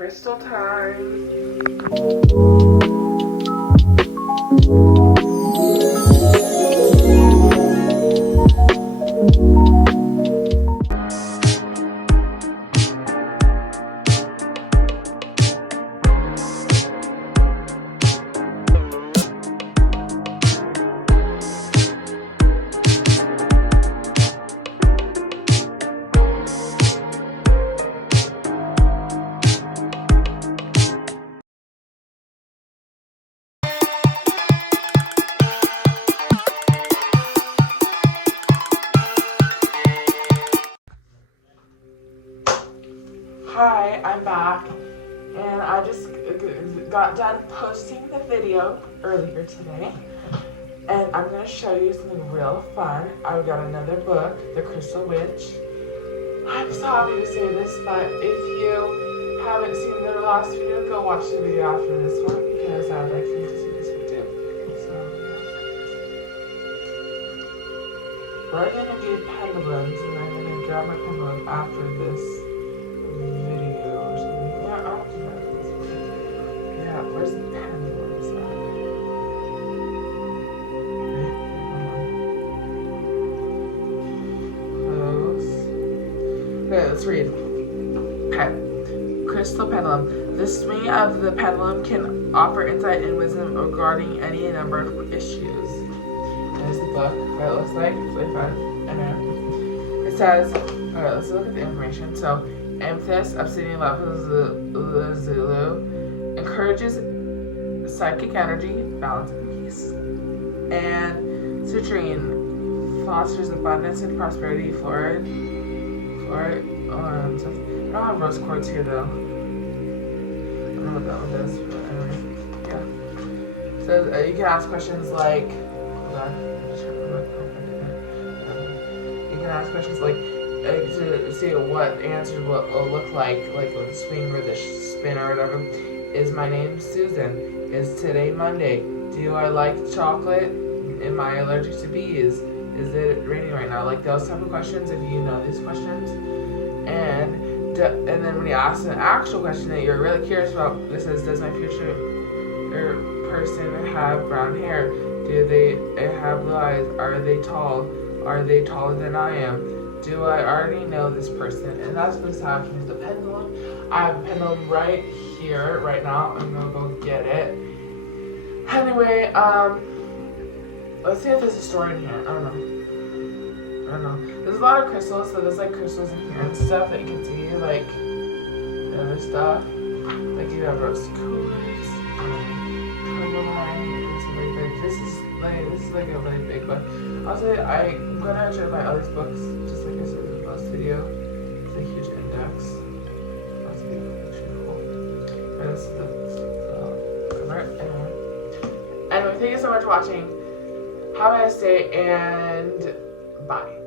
Crystal time. Hi, I'm back, and I just got done posting the video earlier today, and I'm going to show you something real fun. I've got another book, The Crystal Witch. I'm so happy to say this, but if you haven't seen the last video, go watch the video after this one, because I would like for you to see this one too. So, yeah. We're going to do pendulums, and I'm going to grab my pendulum after this video or something. Yeah, I'll do that. Yeah, where's the pendulums at? Close. Okay, let's read. Crystal pendulum. The swing of the pendulum can offer insight and wisdom regarding any number of issues. There's the book. What it looks like. It's really fun. And then it says, alright, let's look at the information. So, amethyst, obsidian, lapis lazuli, encourages psychic energy, balance, and peace. And citrine fosters abundance and prosperity. Fluoride. I don't have rose quartz here though. I don't know what that one does, but anyway, yeah. So you can ask questions like, you can ask questions like, to see what answers will look like with the swing or the spin or whatever. Is my name Susan? Is today Monday? Do I like chocolate? Am I allergic to bees? Is it raining right now? Like those type of questions, if you know these questions. And then when you ask an actual question that you're really curious about, this says, does my future person have brown hair? Do they have blue eyes? Are they tall? Are they taller than I am? Do I already know this person? And that's what this happens. The pendulum. I have a pendulum right here, right now. I'm gonna go get it. Anyway, let's see if there's a story in here. I don't know. There's a lot of crystals, so there's like crystals in here and stuff that you can see, like the other stuff. Like you have rose quartz, tourmaline, and stuff like that. This is like a really big one. Also, I'm gonna try to buy all these books, just like I said in the last video. It's a huge index. That's really cool. And this is the cover. Anyway, thank you so much for watching. Have a nice day, and bye.